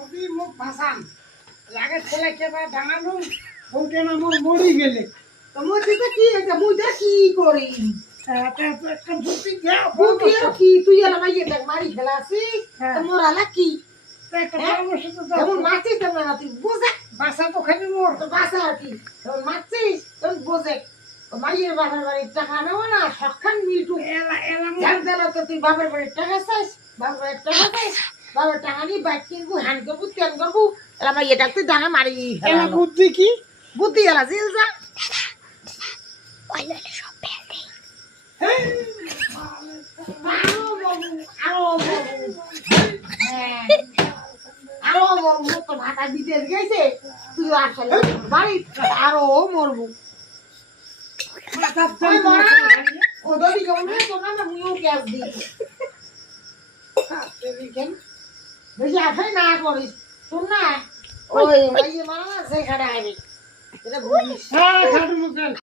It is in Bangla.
যদি মুখ ভাসান লাগে ছেলে কেবা ডাঙানো বউটা না মোর মরি গেলে তো মই দিতে কি হয়েছে মুইটা কি করি একটা বুদ্ধি দেও বুদ্ধি আর কি তুই আর আমার এটা মারি ফেলাছি তো মোর আলা কি একটা পরামর্শ তো দাও যেমন মারছিস তেমন না তুই বোঝে বাসা তো খাবি মোর তো বাসা আর কি যেমন মারছিস তেমন বোঝে মাইয়ের বাপের বাড়ির টাকা নেবো না সক্ষণ মিলটু এলা এলা জান দিল তো তুই বাপের বাড়ির টাকা চাইস বাপের বাড়ির টাকা চাইস বাবার টাকা নিয়ে বাইক কিনবো হ্যান্ড করবো তেন করবো এলা মাই এটা তুই ডাঙা মারি এলা বুদ্ধি কি বুদ্ধি এলা জিল যা আরো মরবো তো ঢাকা বিদেশ গেছে তুই আসলে বাড়ি আরো মরবো ওদের কেমন তোমরা না মুইও গ্যাস দিই বেশি আশাই না করিস তোর না ওই মারা সেখানে আবি এটা বুঝিস হ্যাঁ খাটু মুখে